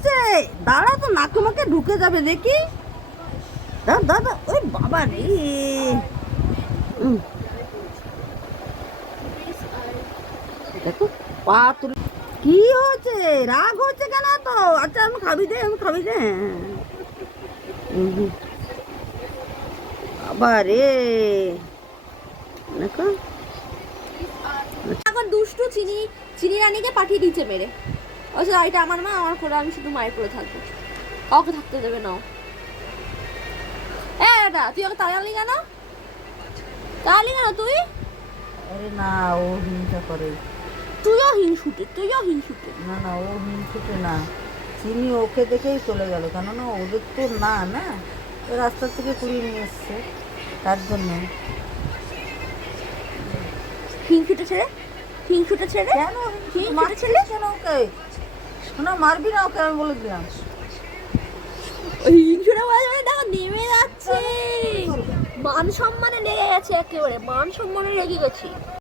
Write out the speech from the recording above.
হয়েছে? দাঁড়া তো, নাকে মুখে ঢুকে যাবে দেখি। দাদা ওই বাবা রে। দেখো পা তুলে। কি হয়েছে? রাগ হচ্ছে কেন তো? আচ্ছা আমি খাবি দে, আমি খাবি দে। বাবা রে, দেখো এখন দুষ্টু চিনি চিনি রানীকে পাঠিয়ে দিচ্ছে মেরে। আচ্ছা এটা আমার মা, আমার করে আমি শুধু মায়ের করে থাকবো, কাউকে থাকতে দেবে না। এটা তুই ওকে তাড়ালি কেন? তাড়ালি কেন তুই? আরে না, ও হিংসা করে। তুইও হিংসুটে। না না, ও হিংসুটে না। চিনি ওকে দেখেই চলে গেল, কেননা ওদের তো না না, ও রাস্তা থেকে কুড়িয়ে নিয়ে এসছে, তার জন্য। হিংসুটে ছেড়ে কেন হিংসুটে ছেলে কেন ওকে? না মারবি না ওকে, আমি বলে দিলাম। ওই হিংসুটে বলে দেখো নেমে যাচ্ছে, মান সম্মানে লেগে গেছে, একেবারে মান সম্মানে রেগে গেছি।